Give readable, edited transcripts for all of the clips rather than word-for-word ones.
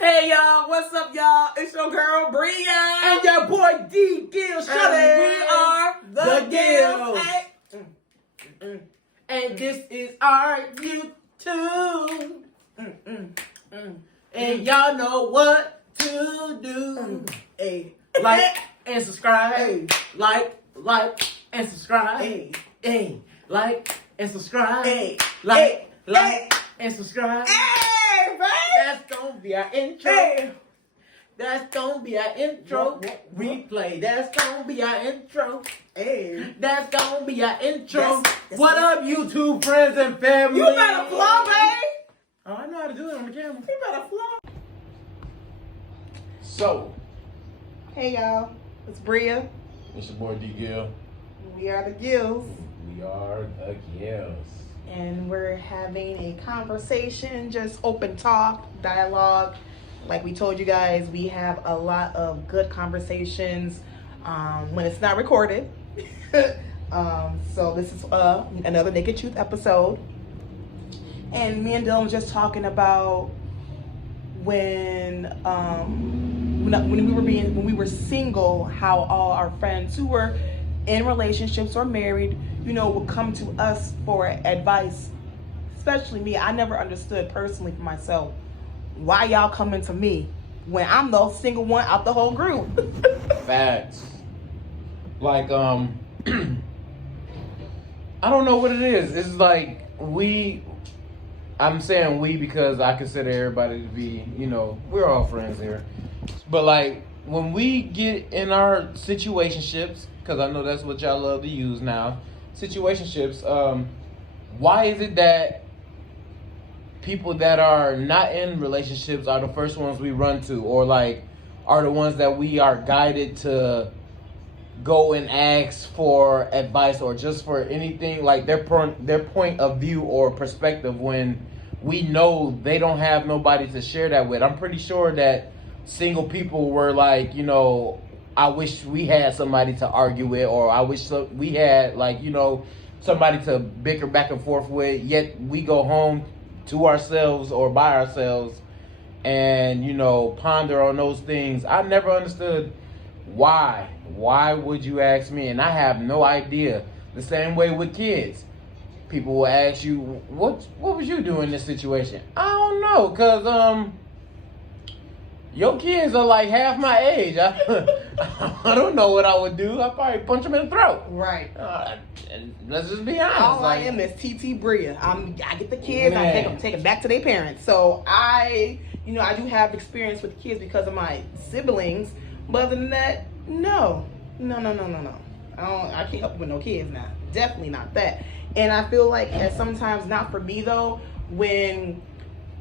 Hey y'all, what's up y'all? It's your girl Bria and your boy D Gills. And we are the Gills. Hey. And this is our YouTube. And y'all know what to do. Hey, like and subscribe. Hey, like and subscribe. Hey, hey, like and subscribe. Hey, like and subscribe. Hey, baby. That's gonna be our intro. Hey. That's gonna be our intro. Replay. That's gonna be our intro. Hey. That's gonna be our intro. What up, YouTube friends and family? You better flow, baby. Oh, I know how to do it on the camera. You better flow. So, hey y'all, it's Bria. it's your boy D Gill. We are the Gills. We are the Gills. And we're having a conversation, just open talk, dialogue. Like we told you guys, we have a lot of good conversations when it's not recorded. So this is another Naked Truth episode. And me and Dylan were just talking about when we were single, how all our friends who were in relationships or married, you know, would come to us for advice. Especially me. I never understood personally for myself why y'all coming to me when I'm the single one out the whole group. Facts. Like, I don't know what it is. It's like I'm saying we because I consider everybody to be, you know, we're all friends here. But like, when we get in our situationships, because I know that's what y'all love to use now, situationships, why is it that people that are not in relationships are the first ones we run to, or like are the ones that we are guided to go and ask for advice or just for anything, like their point of view or perspective, when we know they don't have nobody to share that with? I'm pretty sure that single people were like, you know, I wish we had somebody to argue with, or I wish we had, like, you know, somebody to bicker back and forth with, yet we go home to ourselves or by ourselves and, you know, ponder on those things. I never understood why. Why would you ask me? And I have no idea. The same way with kids. People will ask you, what was you doing in this situation? I don't know, because your kids are like half my age. I don't know what I would do. I'd probably punch them in the throat. Right. And let's just be honest. All I am is TT Bria. I get the kids, man. I take them back to their parents. So I do have experience with kids because of my siblings. But other than that, no. I can't help with no kids now. Definitely not that. And I feel like that sometimes, not for me though, when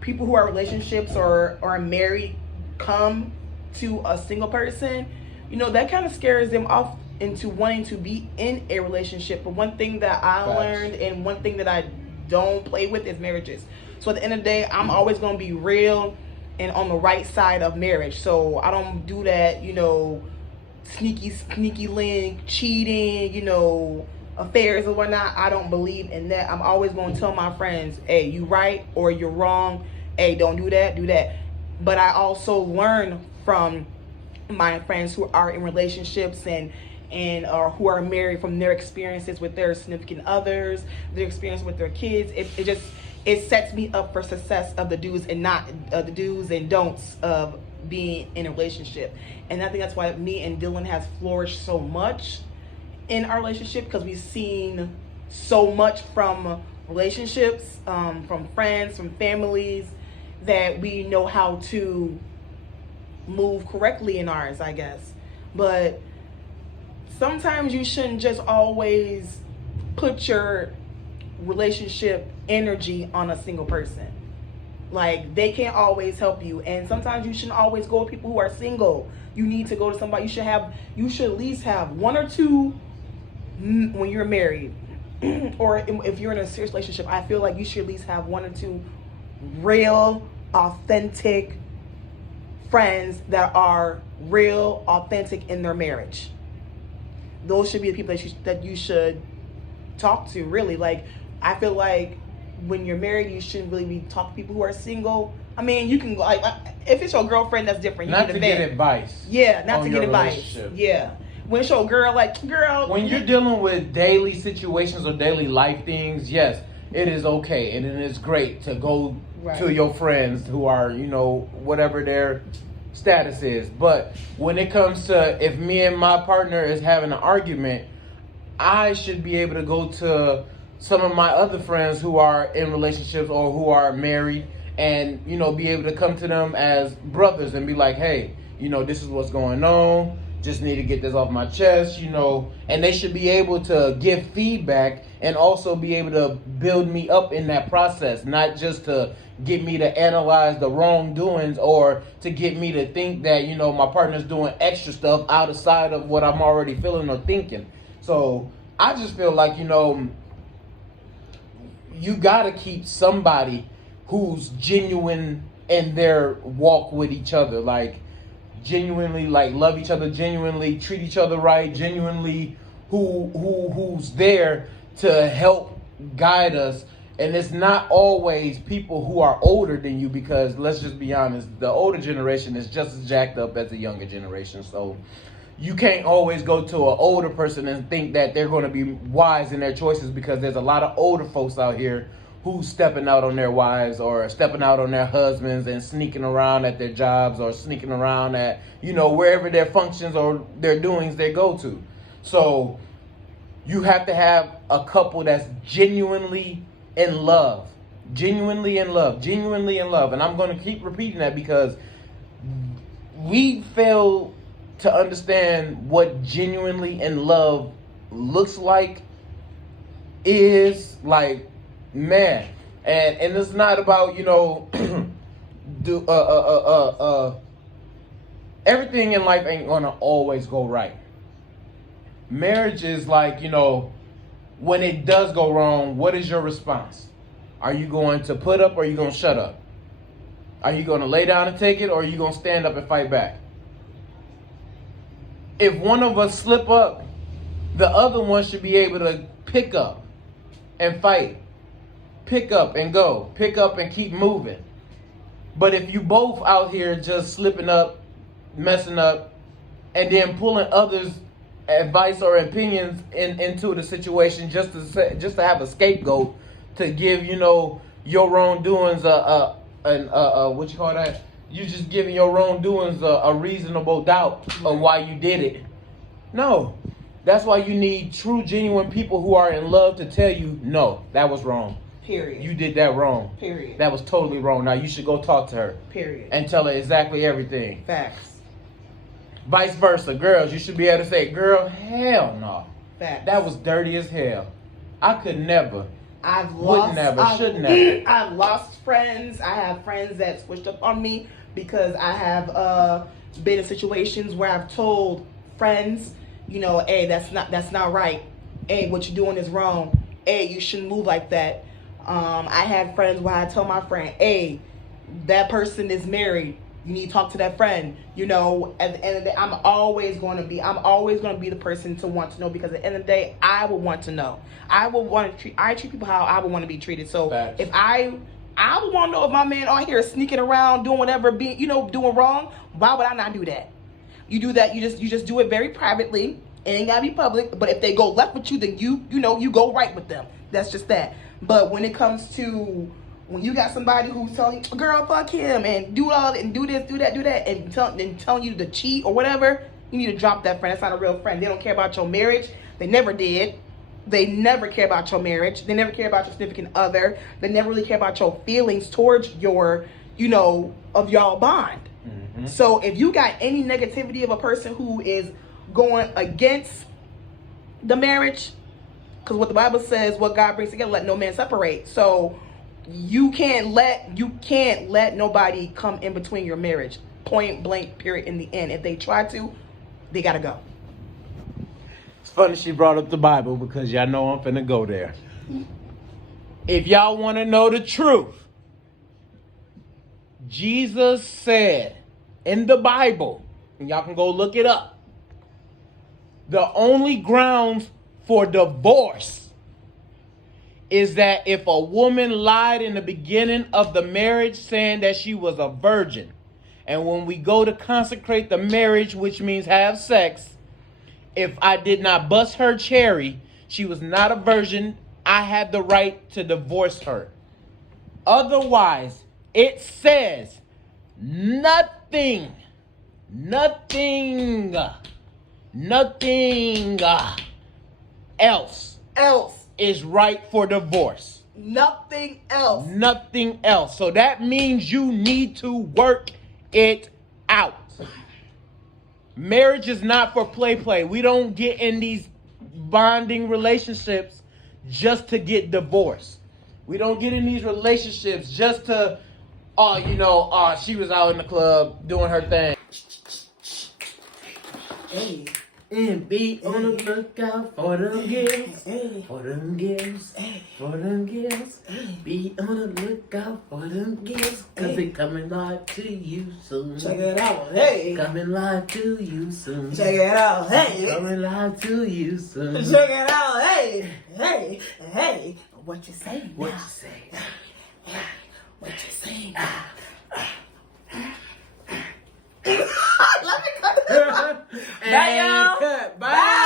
people who are in relationships or are married come to a single person, you know, that kind of scares them off into wanting to be in a relationship. But one thing that I learned, and one thing that I don't play with, is marriages. So at the end of the day, I'm always going to be real and on the right side of marriage. So I don't do that, you know, sneaky link, cheating, you know, affairs or whatnot. I don't believe in that. I'm always going to tell my friends, hey, you right or you're wrong. Hey, don't do that. But I also learn from my friends who are in relationships and who are married, from their experiences with their significant others, their experience with their kids. It sets me up for success of the do's and don'ts of being in a relationship. And I think that's why me and Dylan has flourished so much in our relationship, because we've seen so much from relationships, from friends, from families, that we know how to move correctly in ours, I guess. But sometimes you shouldn't just always put your relationship energy on a single person. Like, they can't always help you, and sometimes you shouldn't always go with people who are single. You need to go to somebody. You should at least have one or two when you're married, or if you're in a serious relationship. I feel like you should at least have one or two real, authentic friends that are real, authentic in their marriage. Those should be the people that you should talk to, really. Like, I feel like when you're married, you shouldn't really be talking to people who are single I mean, you can like if it's your girlfriend, that's different. You Not need to vet. get advice. Yeah, not on to get your advice. relationship. Yeah. When it's your girl, like, girl. When you're dealing with daily situations or daily life things, yes, it is okay and it is great to go to your friends who are, you know, whatever their status is. But when it comes to if me and my partner is having an argument, I should be able to go to some of my other friends who are in relationships or who are married and, you know, be able to come to them as brothers and be like, hey, you know, this is what's going on. Just need to get this off my chest, you know. And they should be able to give feedback and also be able to build me up in that process, not just to get me to analyze the wrongdoings or to get me to think that, you know, my partner's doing extra stuff outside of what I'm already feeling or thinking. So I just feel like, you know, you got to keep somebody who's genuine in their walk with each other, like genuinely like love each other, genuinely treat each other right, genuinely who's there to help guide us. And it's not always people who are older than you, because let's just be honest, the older generation is just as jacked up as the younger generation. So you can't always go to an older person and think that they're going to be wise in their choices, because there's a lot of older folks out here who's stepping out on their wives or stepping out on their husbands and sneaking around at their jobs or sneaking around at, you know, wherever their functions or their doings they go to. So you have to have a couple that's genuinely in love. Genuinely in love. Genuinely in love. And I'm going to keep repeating that because we fail to understand what genuinely in love looks like, is like, man. And it's not about, you know, everything in life ain't gonna always go right. Marriage is like, you know, when it does go wrong, what is your response? Are you going to put up or are you going to shut up? Are you going to lay down and take it, or are you going to stand up and fight back? If one of us slip up, the other one should be able to pick up and fight. Pick up and go. Pick up and keep moving. But if you both out here just slipping up, messing up, and then pulling others' advice or opinions into the situation just to have a scapegoat to give, you know, your wrongdoings what you call that? You just giving your wrongdoings a reasonable doubt of why you did it. No. That's why you need true, genuine people who are in love to tell you, no, that was wrong. Period. You did that wrong. Period. That was totally wrong. Now you should go talk to her. Period. And tell her exactly everything. Facts. Vice versa. Girls, you should be able to say, girl, hell no. Facts. That was dirty as hell. I could never. I've Should never. I've lost friends. I have friends that switched up on me because I have been in situations where I've told friends, you know, hey, that's not right. Hey, what you're doing is wrong. Hey, you shouldn't move like that. I had friends where I tell my friend, hey, that person is married. You need to talk to that friend. You know, at the end of the day, I'm always going to be the person to want to know, because at the end of the day, I will want to know. I treat people how I would want to be treated. So Facts. if I would want to know if my man out here is sneaking around, doing whatever, doing wrong, why would I not do that? You do that, you just do it very privately. It ain't gotta be public. But if they go left with you, then you go right with them. That's just that. But when it comes to when you got somebody who's telling you, girl, fuck him, and do all and do this, do that, and telling you to cheat or whatever, you need to drop that friend. That's not a real friend. They don't care about your marriage. They never did. They never care about your marriage. They never care about your significant other. They never really care about your feelings towards your, of y'all bond. Mm-hmm. So if you got any negativity of a person who is going against the marriage, because what the Bible says, what God brings together, let no man separate. So you can't let nobody come in between your marriage. Point blank, period, in the end. If they try to, they gotta go. It's funny she brought up the Bible, because y'all know I'm finna go there. If y'all want to know the truth, Jesus said in the Bible, and y'all can go look it up, the only grounds for divorce is that if a woman lied in the beginning of the marriage saying that she was a virgin, and when we go to consecrate the marriage, which means have sex, if I did not bust her cherry, she was not a virgin, I had the right to divorce her. Otherwise, it says nothing else is right for divorce. Nothing else. Nothing else. So that means you need to work it out. Marriage is not for play. We don't get in these bonding relationships just to get divorced. We don't get in these relationships just to, she was out in the club doing her thing. Hey, and be on the lookout for them gills. For them gills. For them gills. Be on the lookout for them gills. Cause they coming live to you soon. Check it out. Hey. Coming live to you soon. Check it out. Hey. Coming live to you soon. Check it out. Hey. Hey. What you say? What you say? What you say? Let me cut it. Bye, y'all. Bye.